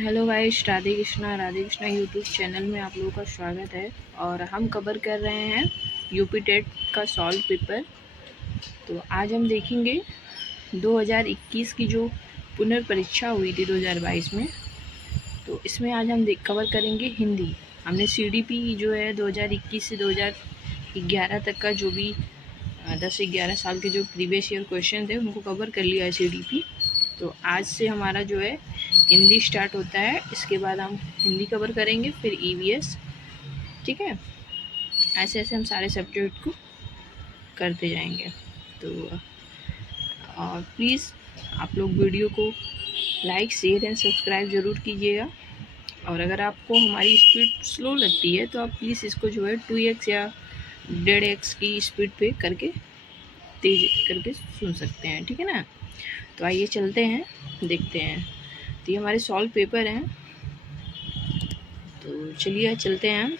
Hello guys, Radhe Krishna YouTube channel में आप लोगों का स्वागत है। और हम कवर कर रहे हैं यूपी टेट का सॉल्व पेपर। तो आज हम देखेंगे 2021 की जो पुनर्परीक्षा हुई थी 2022 में। तो इसमें आज हम कवर करेंगे हिंदी। हमने सीडीपी जो है 2021 से 2011 तक का जो भी 10-11 साल के जो प्रीवियस ईयर क्वेश्चन थे उनको कवर कर लिया है सीडीपी। तो आज से हमारा जो है हिंदी स्टार्ट होता है। इसके बाद हम हिंदी कवर करेंगे, फिर ईवीएस। ठीक है, ऐसे ऐसे हम सारे सब्जेक्ट को करते जाएंगे। तो प्लीज़ आप लोग वीडियो को लाइक, शेयर एंड सब्सक्राइब ज़रूर कीजिएगा। और अगर आपको हमारी स्पीड स्लो लगती है तो आप प्लीज़ इसको जो है 2x या 1.5x की स्पीड पे करके तेज करके सुन सकते हैं। ठीक है ना। तो आइए चलते हैं, देखते हैं। तो ये हमारे सॉल्व पेपर हैं। तो चलिए चलते हैं हम।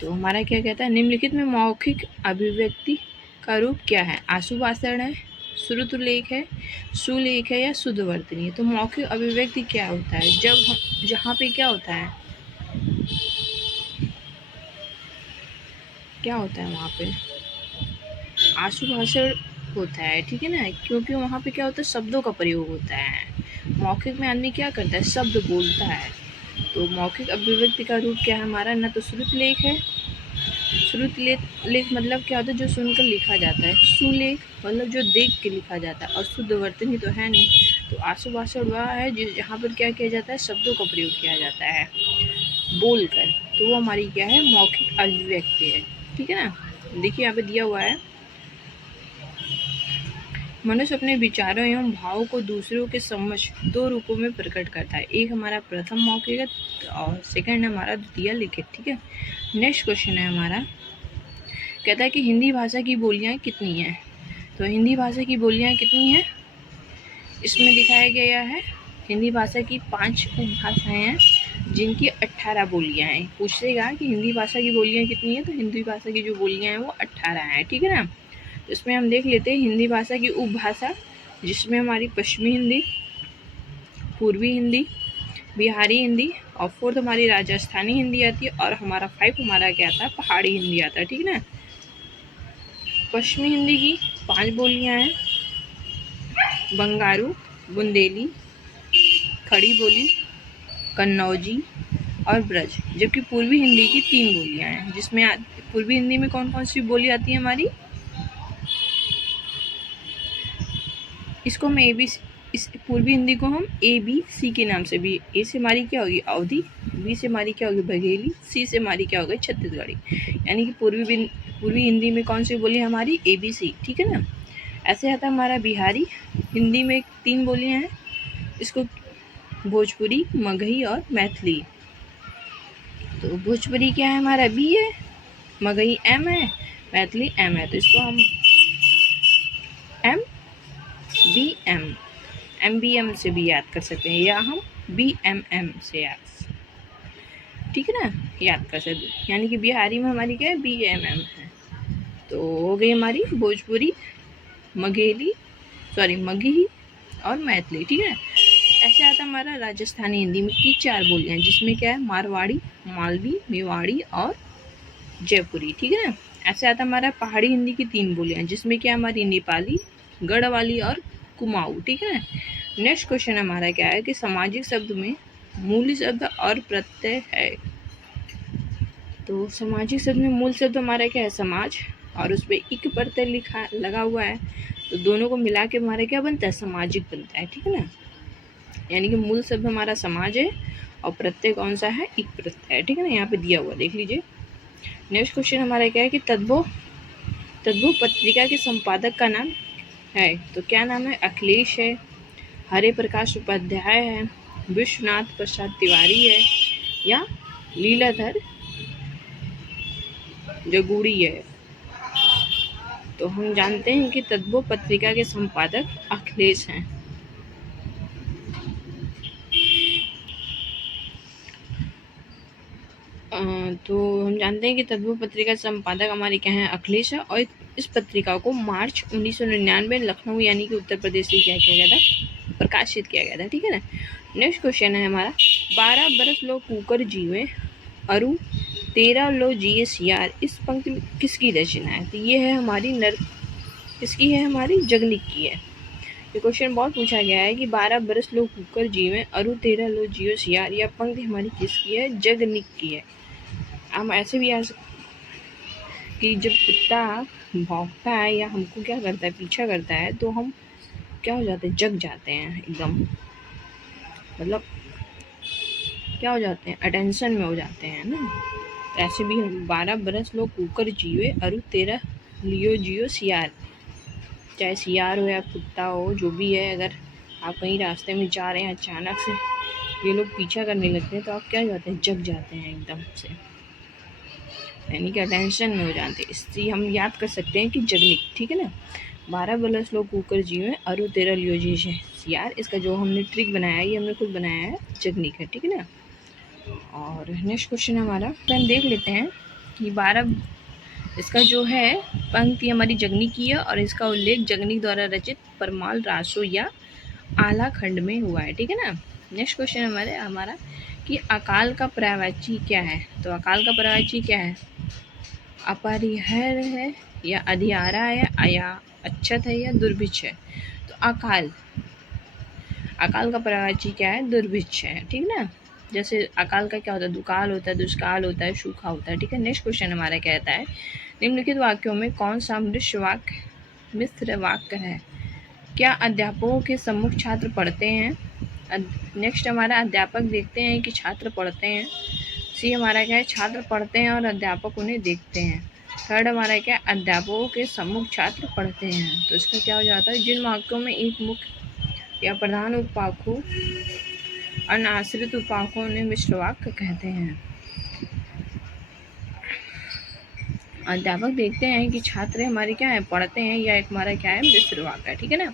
तो हमारा क्या कहता है, निम्नलिखित में मौखिक अभिव्यक्ति का रूप क्या है? आशुभाषण है, श्रुतलेख है, सुलेख है या शुद्धवर्तनी है? तो मौखिक अभिव्यक्ति क्या होता है? जब हम जहाँ पे क्या होता है, क्या होता है वहाँ पे आशुभाषण होता है। ठीक है ना, क्योंकि वहाँ पे क्या होता है, शब्दों का प्रयोग होता है। मौखिक में आदमी क्या करता है, शब्द बोलता है। तो मौखिक अभिव्यक्ति का रूप क्या है हमारा? ना तो श्रुतलेख है। श्रुतलेख मतलब क्या होता है, जो सुनकर लिखा जाता है। सुलेख मतलब जो देख के लिखा जाता है। और शुद्धवर्तनी तो है नहीं। तो आशुभाषण वह है जहाँ पर क्या किया जाता है, शब्दों का प्रयोग किया जाता है बोलकर। तो वो हमारी क्या है, मौखिक अभिव्यक्ति है। ठीक है ना। देखिए यहाँ पे दिया हुआ है, मनुष्य अपने विचारों एवं भावों को दूसरों के समक्ष दो रूपों में प्रकट करता है। एक हमारा प्रथम मौखिक और सेकंड हमारा द्वितीय लिखित। ठीक है। नेक्स्ट क्वेश्चन है हमारा, कहता है कि हिंदी भाषा की बोलियां कितनी हैं? तो हिंदी भाषा की बोलियां कितनी हैं इसमें दिखाया गया है। हिंदी भाषा की 5 उपभाषाएं हैं जिनकी 18 बोलियां हैं। पूछेगा कि हिंदी भाषा की बोलियां कितनी हैं, तो हिंदी भाषा की जो बोलियां हैं वो 18 हैं। ठीक है ना। तो इसमें हम देख लेते हैं हिंदी भाषा की उपभाषा, जिसमें हमारी पश्चिमी हिंदी, पूर्वी हिंदी, बिहारी हिंदी और 4th हमारी राजस्थानी हिंदी आती है। और हमारा 5 हमारा क्या आता है, पहाड़ी हिंदी आता है। ठीक है ना। पश्चिमी हिंदी की 5 बोलियां हैं, बंगारू, बुंदेली, खड़ी बोली, कन्नौजी और ब्रज। जबकि पूर्वी हिंदी की 3 बोलियां हैं, जिसमें पूर्वी हिंदी में कौन कौन सी बोली आती है हमारी? इसको हम इस पूर्वी हिंदी को हम ABC के नाम से भी, ए से हमारी क्या होगी, अवधी, बी से हमारी क्या होगी, बघेली, सी से हमारी क्या होगी, छत्तीसगढ़ी। यानी कि पूर्वी हिंदी में कौन सी बोली हमारी, ABC। ठीक है ना। ऐसे आता है हमारा बिहारी हिंदी में 3 बोलियां हैं, इसको भोजपुरी, मगही और मैथिली। तो भोजपुरी क्या है हमारा, B है, मगही M है, मैथिली M है। तो इसको हम MBM से भी याद कर सकते हैं, या हम BMM से ठीक है ना, याद कर सकते हैं। यानी कि बिहारी में हमारी क्या है, BMM है। तो हो गई हमारी भोजपुरी, मगही और मैथिली। ठीक है। ऐसे आता हमारा राजस्थानी हिंदी में की 4 बोलियां, जिसमें क्या है, मारवाड़ी, मालवी, मेवाड़ी और जयपुरी। ठीक है ना। ऐसे आता हमारा पहाड़ी हिंदी की 3 बोलियां, जिसमें क्या हमारी नेपाली, गढ़वाली और कुमाऊँ। ठीक है ना। नेक्स्ट क्वेश्चन हमारा क्या है कि सामाजिक शब्द में मूल शब्द और प्रत्यय है। तो सामाजिक शब्द में मूल शब्द हमारा क्या है, समाज, और उस पर इक प्रत्यय लगा हुआ है। तो दोनों को मिला के हमारा क्या बनता है, सामाजिक बनता है। ठीक है ना। यानी कि मूल शब्द हमारा समाज है और प्रत्यय कौन सा है, इक प्रत्यय है। ठीक है ना, यहाँ पे दिया हुआ देख लीजिए। नेक्स्ट क्वेश्चन हमारा क्या है कि तद्भव पत्रिका के संपादक का नाम है। तो क्या नाम है, अखिलेश है, हरे प्रकाश उपाध्याय है, विश्वनाथ प्रसाद तिवारी है, या लीलाधर जगूड़ी है? तो हम जानते हैं कि तद्भव पत्रिका के संपादक अखिलेश हैं। तो हम जानते हैं कि तद्भव पत्रिका संपादक हमारे क्या हैं, अखिलेश है। और इस पत्रिका को मार्च 1999 लखनऊ यानी कि उत्तर प्रदेश से क्या किया गया था, प्रकाशित किया गया था। ठीक है ना। नेक्स्ट क्वेश्चन है हमारा, 12 बरस लो कूकर जीवे अरु 13 लो जिए सियार, इस पंक्ति में किसकी रचना है? तो ये है हमारी किसकी है? हमारी जगनिक की है। ये क्वेश्चन बहुत पूछा गया है कि 12 बरस लो कूकर जीवे अरु 13 लो जियो सियार, यह पंक्ति हमारी किसकी है? जगनिक की है। हम ऐसे भी आ सकते कि जब कुत्ता भौंकता है या हमको क्या करता है, पीछा करता है, तो हम क्या हो जाते हैं? जग जाते हैं एकदम, मतलब क्या हो जाते हैं? अटेंशन में हो जाते हैं ना। तो ऐसे भी हम 12 बरस लोग कुकर जीवे अरु 13 लियो जियो सियार, चाहे सियार हो या कुत्ता हो, जो भी है, अगर आप कहीं रास्ते में जा रहे हैं, अचानक से ये लोग पीछा करने लगते हैं, तो आप क्या हो जाते हैं? जग जाते हैं एकदम से, यानी कि अटेंशन में हो जाते हैं। इससे हम याद कर सकते हैं कि जगनिक। ठीक है ना। 12 बरस लोग कुकर जीवे अरु 13 लियो जियो सियार, इसका जो हमने ट्रिक बनाया है, ये हमने खुद बनाया है, जगनिक है। ठीक है ना। और नेक्स्ट क्वेश्चन हमारा हम देख लेते हैं कि 12, इसका जो है पंक्ति हमारी जगनिक की है और इसका उल्लेख जगनिक द्वारा रचित परमाल रासो या आला खंड में हुआ है। ठीक है ना। नेक्स्ट क्वेश्चन हमारा कि अकाल का पर्यायवाची क्या है? तो अकाल का पर्यायवाची क्या है? अपरिहर है या अधियारा है या अच्छत है या दुर्भिक्ष है? तो अकाल का पर्यायवाची क्या है? दुर्भिक्ष है। ठीक है ना। जैसे अकाल का क्या होता है? दुकाल होता है, दुष्काल होता है, सूखा होता है। ठीक है। नेक्स्ट क्वेश्चन हमारा कहता है, निम्नलिखित वाक्यों में कौन सा मिश्र वाक्य है? क्या अध्यापकों के सम्मुख छात्र पढ़ते हैं? नेक्स्ट हमारा अध्यापक देखते हैं कि छात्र पढ़ते हैं। सी हमारा क्या है? छात्र पढ़ते हैं और अध्यापक उन्हें देखते हैं। थर्ड हमारा क्या है? अध्यापकों के सम्मुख छात्र पढ़ते हैं। तो इसका क्या हो जाता है? जिन वाक्यों में एक मुख्य या प्रधान उपवाक हो, अनाश्रित उपवाकों ने मिश्र वाक्य कहते हैं। अध्यापक देखते हैं कि छात्र हमारे क्या है? पढ़ते हैं, या एक हमारा क्या है? मिश्र वाक्य है। ठीक है ना।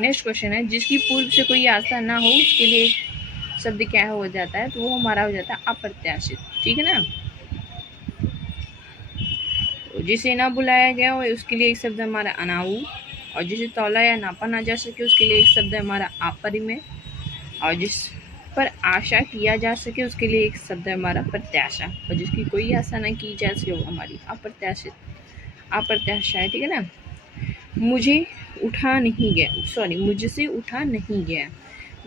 नेक्स्ट क्वेश्चन है, जिसकी पूर्व से कोई आस्था ना हो उसके लिए एक शब्द क्या हो जाता है? तो वो हमारा हो जाता है अप्रत्याशित। ठीक है ना। तो जिसे ना बुलाया गया हो उसके लिए एक शब्द हमारा अनाऊ, और जिसे तौला या नापा ना जा सके उसके लिए एक शब्द हमारा अपरिमेय, और जिस पर आशा किया जा सके उसके लिए एक शब्द है हमारा प्रत्याशा, और जिसकी कोई आशा ना की जा सके वो हमारी अप्रत्याशा है। ठीक है ना। मुझसे उठा नहीं गया,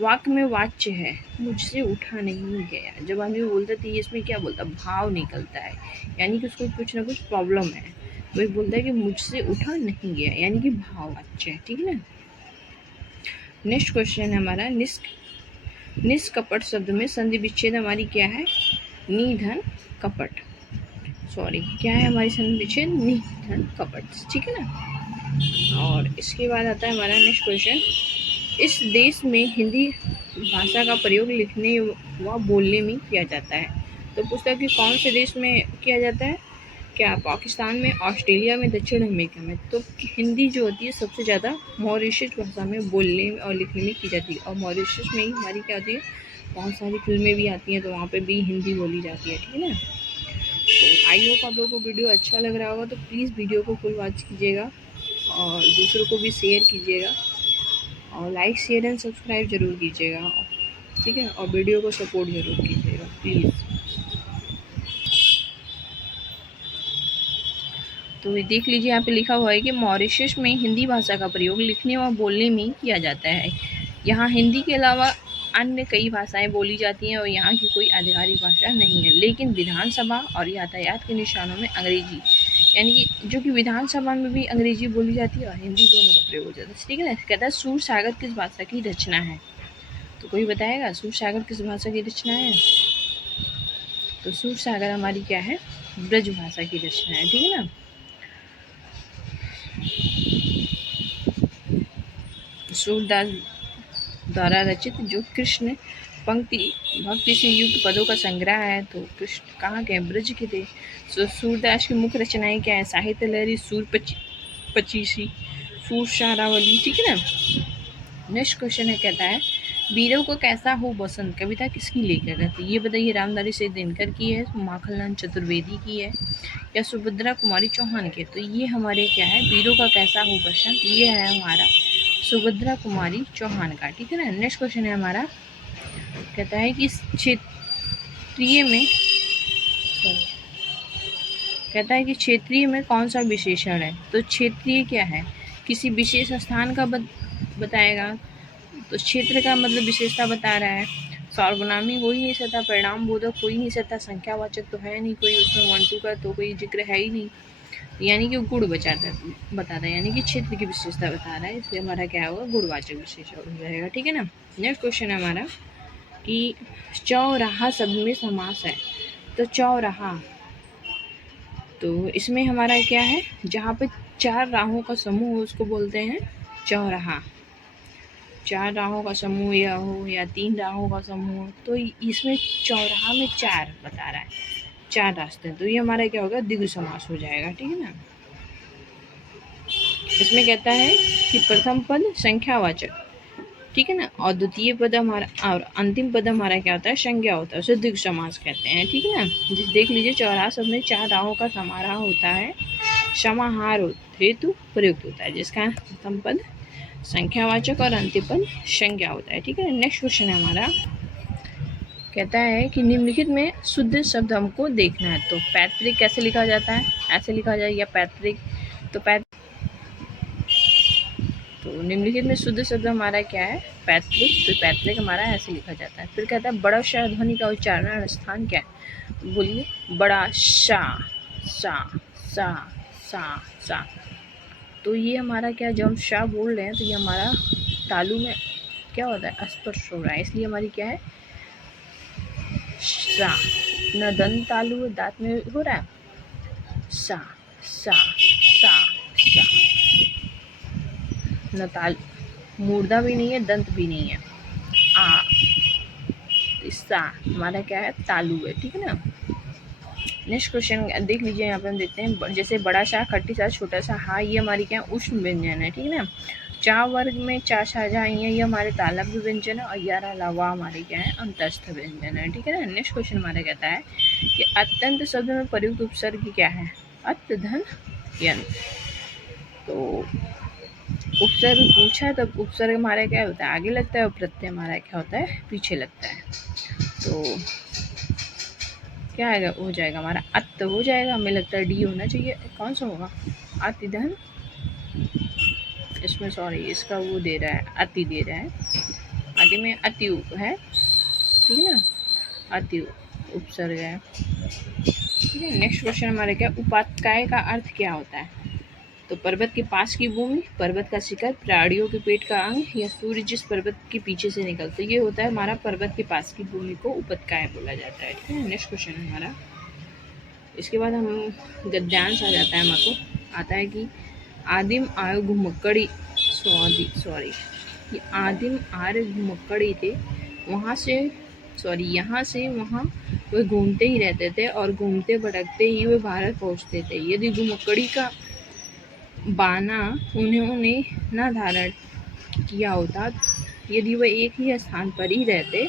वाक्य में वाच्य है, मुझसे उठा नहीं गया। जब हम ये बोलते थे, इसमें क्या बोलता? भाव निकलता है, यानी कि उसको कुछ ना कुछ प्रॉब्लम है, वही बोलता है कि मुझसे उठा नहीं गया, यानी कि भाव वाच्य है। ठीक है ना। नेक्स्ट क्वेश्चन है हमारा, निष्कपट शब्द में संधि विच्छेद हमारी क्या है? निधन कपट। क्या है हमारी संधि विच्छेद? निधन कपट। ठीक है ना। और इसके बाद आता है हमारा नेक्स्ट क्वेश्चन, इस देश में हिंदी भाषा का प्रयोग लिखने व बोलने में किया जाता है। तो पुस्तक कि कौन से देश में किया जाता है? क्या पाकिस्तान में, ऑस्ट्रेलिया में, दक्षिण अमेरिका में? तो हिंदी जो होती है सबसे ज़्यादा मॉरिशस भाषा में बोलने और लिखने में की जाती है, और मॉरिशस में ही हमारी क्या होती है? बहुत सारी फिल्में भी आती हैं, तो वहाँ पे भी हिंदी बोली जाती है। ठीक है ना। तो आई होप आप लोगों को वीडियो अच्छा लग रहा होगा, तो प्लीज़ वीडियो को फुल वॉच कीजिएगा और दूसरों को भी शेयर कीजिएगा, और लाइक शेयर एंड सब्सक्राइब जरूर कीजिएगा। ठीक है। और वीडियो को सपोर्ट जरूर कीजिएगा प्लीज़। तो देख लीजिए, यहाँ पे लिखा हुआ है कि मॉरिशस में हिंदी भाषा का प्रयोग लिखने और बोलने में किया जाता है। यहाँ हिंदी के अलावा अन्य कई भाषाएं बोली जाती हैं और यहाँ की कोई आधिकारिक भाषा नहीं है, लेकिन विधानसभा और यातायात के निशानों में अंग्रेजी, यानी कि जो कि विधानसभा में भी अंग्रेजी बोली जाती है और हिंदी, दोनों का प्रयोग हो जाता है। ठीक है ना। कहता है सूर सागर किस भाषा की रचना है? तो कोई बताएगा सूर सागर किस भाषा की रचना है? तो सूर सागर हमारी क्या है? ब्रज भाषा की रचना है। ठीक है ना। सूरदास द्वारा रचित जो कृष्ण पंक्ति भक्ति से युक्त पदों का संग्रह है, तो कृष्ण कहाँ के? ब्रज के थे। सूरदास की मुख्य रचनाएं क्या है? साहित्य लहरी, सूर पचीसी, सूर शारावली। ठीक है ना। नेक्स्ट क्वेश्चन है, कहता है वीरों को कैसा हो बसंत कविता किसकी लेखक है? तो ये बताइए, रामधारी सिंह दिनकर की है, माखनलाल चतुर्वेदी की है, या सुभद्रा कुमारी चौहान की? तो ये हमारे क्या है, वीरों का कैसा हो बसंत, ये है हमारा सुभद्रा कुमारी चौहान का। ठीक है ना। नेक्स्ट क्वेश्चन है हमारा, कहता है कि क्षेत्रीय में कहता है कि क्षेत्रीय में कौन सा विशेषण है? तो क्षेत्रीय क्या है, किसी विशेष स्थान का बताएगा। तो क्षेत्र का मतलब विशेषता बता रहा है। सर्वनामी हो ही नहीं सकता, परिणाम बोधक हो ही नहीं सकता, संख्यावाचक तो है नहीं कोई, उसमें 1 2 का तो कोई जिक्र है ही नहीं, यानी कि गुण बताता है, यानी कि क्षेत्र की विशेषता बता रहा है, इसलिए हमारा क्या होगा, गुणवाचक विशेषण हो जाएगा। ठीक है ना। नेक्स्ट क्वेश्चन है हमारा कि चौराहा शब्द में समास है। तो चौराहा, तो इसमें हमारा क्या है, जहाँ पे 4 राहों का समूह हो उसको बोलते हैं चौराहा। 4 राहों का समूह या हो या 3 राहों का समूह, तो इसमें चौराहा में 4 बता रहा है, 4 रास्ते, तो ये हमारा क्या होगा, द्विगु समास हो जाएगा। ठीक है ना। इसमें कहता है कि प्रथम पद संख्यावाचक, ठीक है ना, और द्वितीय पद हमारा और अंतिम पद हमारा क्या होता है, संज्ञा होता है, उसे द्विगु समास कहते हैं। ठीक है ना। देख लीजिए, चौराहा शब्द में 4 राहों का समारोह होता है, समाहार हेतु प्रयुक्त होता है, जिसका प्रथम पद संख्यावाचक और अंतिम पद संज्ञा होता है। ठीक है। नेक्स्ट क्वेश्चन है हमारा, कहता है कि निम्नलिखित में शुद्ध शब्द हमको देखना है। तो पैतृक कैसे लिखा जाता है, ऐसे लिखा जाएगा पैतृक। तो निम्नलिखित में शुद्ध शब्द हमारा क्या है, पैतृक। तो पैतृक हमारा ऐसे लिखा जाता है। फिर कहता है बड़ा श ध्वनि का उच्चारण स्थान क्या है? बोलिए, बड़ा सा सा सा सा सा। तो ये हमारा क्या, जब हम श बोल रहे हैं तो ये हमारा तालु में क्या होता है, स्पर्श हो रहा है, इसलिए हमारी क्या है, सा। न दंत तालु दांत में हो रहा है, सा सा सा सा। न ताल मूर्धा भी नहीं है, दंत भी नहीं है, आ। सा हमारा क्या है, तालु है। ठीक है ना। नेक्स्ट क्वेश्चन देख लीजिए, यहाँ पे हम देखते हैं, जैसे बड़ा सा, खट्टी सा, छोटा सा हा, ये हमारी क्या है, उष्ण व्यंजन है। ठीक है ना। चा वर्ग में चा छा जा, ये हमारे तालव्य व्यंजन है, और 11 लावा हमारे क्या है, अंतस्थ व्यंजन है। ठीक है ना। नेक्स्ट क्वेश्चन हमारा कहता है कि अत्यंत शब्द में प्रयुक्त उपसर्ग क्या है, अत धन यंत। तो उपसर्ग पूछा, तब उपसर्ग हमारा क्या होता है, आगे लगता है, और प्रत्यय हमारा क्या होता है, पीछे लगता है। तो क्या आएगा, हो जाएगा हमारा अत हो जाएगा, हमें लगता है डी होना चाहिए, कौन सा होगा, अतिधन। इसमें सॉरी, इसका वो दे रहा है, अति दे रहा है, आगे में अति है। ठीक है ना, अति उपसर्ग है। ठीक है। नेक्स्ट क्वेश्चन हमारे क्या, उपात्काय का अर्थ क्या होता है? तो पर्वत के पास की भूमि, पर्वत का शिखर, प्राणियों के पेट का अंग, या सूर्य जिस पर्वत के पीछे से निकलता है, ये होता है हमारा पर्वत के पास की भूमि को उपत्काय बोला जाता है। ठीक है। नेक्स्ट क्वेश्चन है हमारा, इसके बाद हम गद्यांश आ जाता है, हमारे को आता है कि आदिम आयु घुमक्कड़ी सॉरी ये आदिम आर्य घुमक्कड़ी थे, वहाँ से यहाँ से वहाँ वे घूमते ही रहते थे, और घूमते भटकते ही वे भारत पहुँचते थे। यदि घुमक्कड़ी का बाना उन्होंने न धारण किया होता, यदि वह एक ही स्थान पर ही रहते,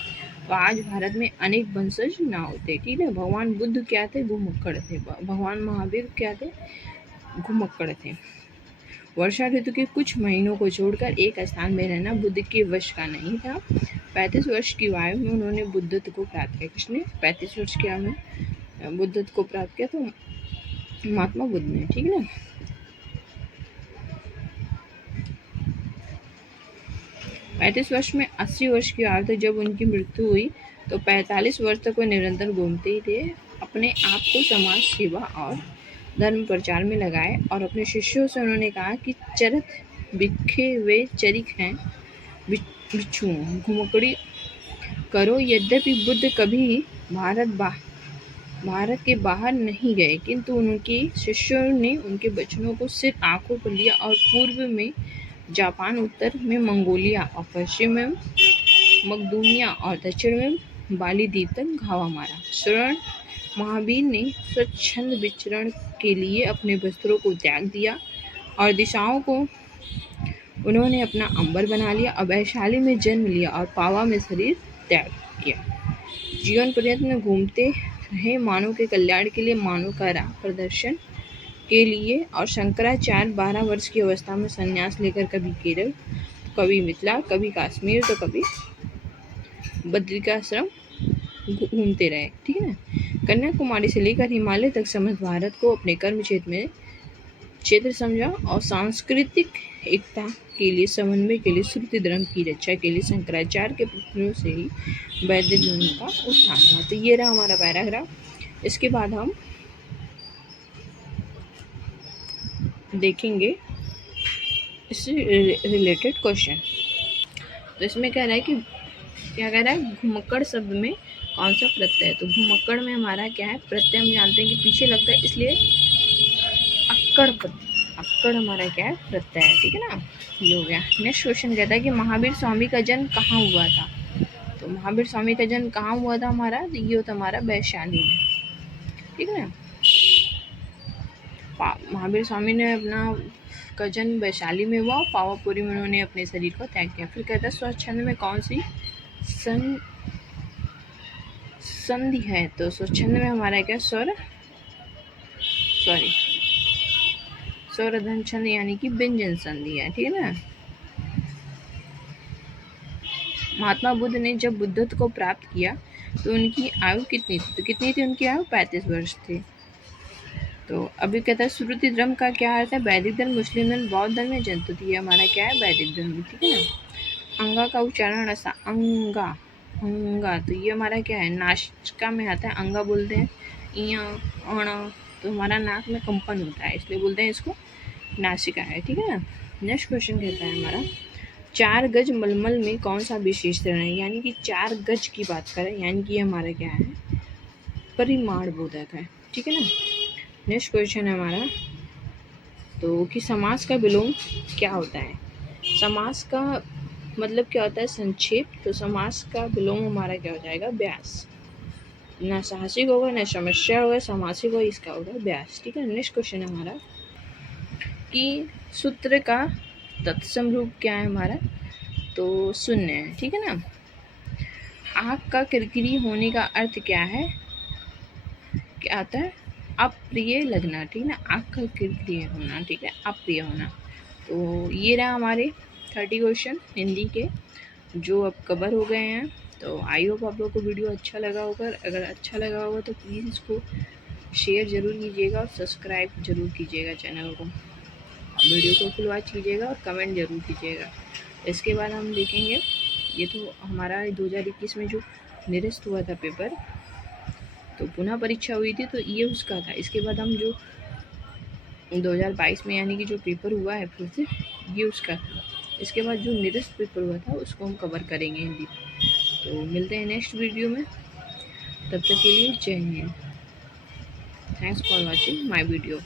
तो आज भारत में अनेक वंशज ना होते। ठीक है। भगवान बुद्ध क्या थे, घुमक्कड़ थे। भगवान महावीर क्या थे, घुमक्कड़ थे। वर्षा ऋतु के कुछ महीनों को छोड़कर एक स्थान में रहना बुद्ध के वश का नहीं था। 35 वर्ष की आयु में उन्होंने बुद्धत्व को प्राप्त किया। किसने 35 वर्ष की आयु में बुद्धत्व को प्राप्त किया? तो महात्मा बुद्ध ने। ठीक है ना। 35 वर्ष में 80 वर्ष की आयु तक जब उनकी मृत्यु हुई, तो 45 वर्ष तक वो निरंतर घूमते ही थे। अपने आप को समाज सेवा और धर्म प्रचार में लगाए, और अपने शिष्यों से उन्होंने कहा कि चरत बिखे वे चरिक हैं, बिच्छू घुमक्कड़ी करो। यद्यपि बुद्ध कभी भारत के बाहर नहीं गए, किंतु उनके शिष्यों ने उनके वचनों को सिर्फ आंखों पर लिया, और पूर्व में जापान, उत्तर में मंगोलिया, और पश्चिम में मकदूनिया, और दक्षिण में बाली द्वीप तक घावा मारा। शरण महावीर ने स्वच्छंद विचरण के लिए अपने वस्त्रों को त्याग दिया, और दिशाओं को उन्होंने अपना अंबर बना लिया और वैशाली में जन्म लिया और पावा में शरीर त्याग किया। जीवन पर्यंत में घूमते रहे मानव के कल्याण के लिए, मानव का राह प्रदर्शन के लिए। और शंकराचार्य 12 वर्ष की अवस्था में संन्यास लेकर कभी केरल, कभी मिथिला, कभी कश्मीर, तो कभी बद्रिकाश्रम घूमते रहे। ठीक है ना। कन्याकुमारी से लेकर हिमालय तक समस्त भारत को अपने कर्म क्षेत्र समझा और सांस्कृतिक एकता के लिए, समन्वय के लिए, श्रुति धर्म की रक्षा के लिए शंकराचार्य के पुत्रों से ही वैदिक धर्म का उत्थान हुआ। तो ये रहा हमारा पैराग्राफ। इसके बाद हम देखेंगे इससे रिलेटेड क्वेश्चन। तो इसमें कह रहा है कि क्या कह रहा है, घुमक्कड़ शब्द में कौन सा प्रत्यय है। तो घुमक्कड़ में हमारा क्या है, प्रत्यय हम जानते हैं कि पीछे लगता है, इसलिए अक्कड़ हमारा क्या है, प्रत्यय है। ठीक है ना। ये हो गया। नेक्स्ट क्वेश्चन कहता है कि महावीर स्वामी का जन्म कहाँ हुआ था। तो महावीर स्वामी का जन्म कहाँ हुआ था हमारा, तो ये होता हमारा वैशाली में। ठीक है ना। महावीर स्वामी ने अपना का जन्म वैशाली में हुआ। पावापुरी में उन्होंने अपने शरीर को त्याग किया। फिर कहता है स्वच्छंद में कौन सी संधि है। तो स्वच्छंद में हमारा क्या, स्वरधन छंद यानी कि व्यंजन संधि है। ठीक है ना। महात्मा बुद्ध ने जब बुद्धत्व को प्राप्त किया तो उनकी आयु कितनी थी। तो कितनी थी उनकी आयु, 35 वर्ष थी। तो अभी कहता है श्रुति धर्म का क्या अर्थ है, वैदिक धर्म, मुस्लिम धर्म, बौद्ध धर्म या जैन। तो ये हमारा क्या है, वैदिक धर्म। ठीक है ना। अंगा का उच्चारण ऐसा, अंगा। तो ये हमारा क्या है, नासिका में आता है, अंगा बोलते हैं। इया अणा, तो हमारा नाक में कंपन होता है, इसलिए बोलते हैं इसको नासिका है। ठीक है ना। नेक्स्ट क्वेश्चन कहता है हमारा, 4 गज मलमल में कौन सा विशेषण है। यानी कि 4 गज की बात करें, यानी कि हमारा क्या है, परिमाण बोधक है। ठीक है ना। नेक्स्ट क्वेश्चन है हमारा, तो कि समास का विलोम क्या होता है। समास का मतलब क्या होता है, संक्षेप। तो समास का विलोम हमारा क्या हो जाएगा, व्यास। न साहसिक होगा, न समस्या होगा, समासिक होगा, इसका होगा व्यास। ठीक है। नेक्स्ट क्वेश्चन है हमारा कि सूत्र का तत्सम रूप क्या है हमारा, तो शून्य है। ठीक है ना। आँख का किरकिरी होने का अर्थ क्या है, क्या आता है, अप्रिय लगना। ठीक है ना। आँख का किरकिरी होना, ठीक है, अप्रिय होना। तो ये रहा हमारे 30 क्वेश्चन हिंदी के, जो अब कवर हो गए हैं। तो आई होप आप लोगों को वीडियो अच्छा लगा होगा। अगर अच्छा लगा होगा तो प्लीज़ इसको शेयर ज़रूर कीजिएगा और सब्सक्राइब ज़रूर कीजिएगा चैनल को। वीडियो को फुल वॉच कीजिएगा और कमेंट ज़रूर कीजिएगा। इसके बाद हम देखेंगे, ये तो हमारा 2021 में जो निरस्त हुआ था पेपर, तो पुनः परीक्षा हुई थी, तो ये उसका था। इसके बाद हम जो 2022 में यानी कि जो पेपर हुआ है फिर से, ये उसका था। इसके बाद जो निरस्त पेपर हुआ था उसको हम कवर करेंगे हिंदी। तो मिलते हैं नेक्स्ट वीडियो में, तब तक के लिए जय Hind. Thanks for watching my video.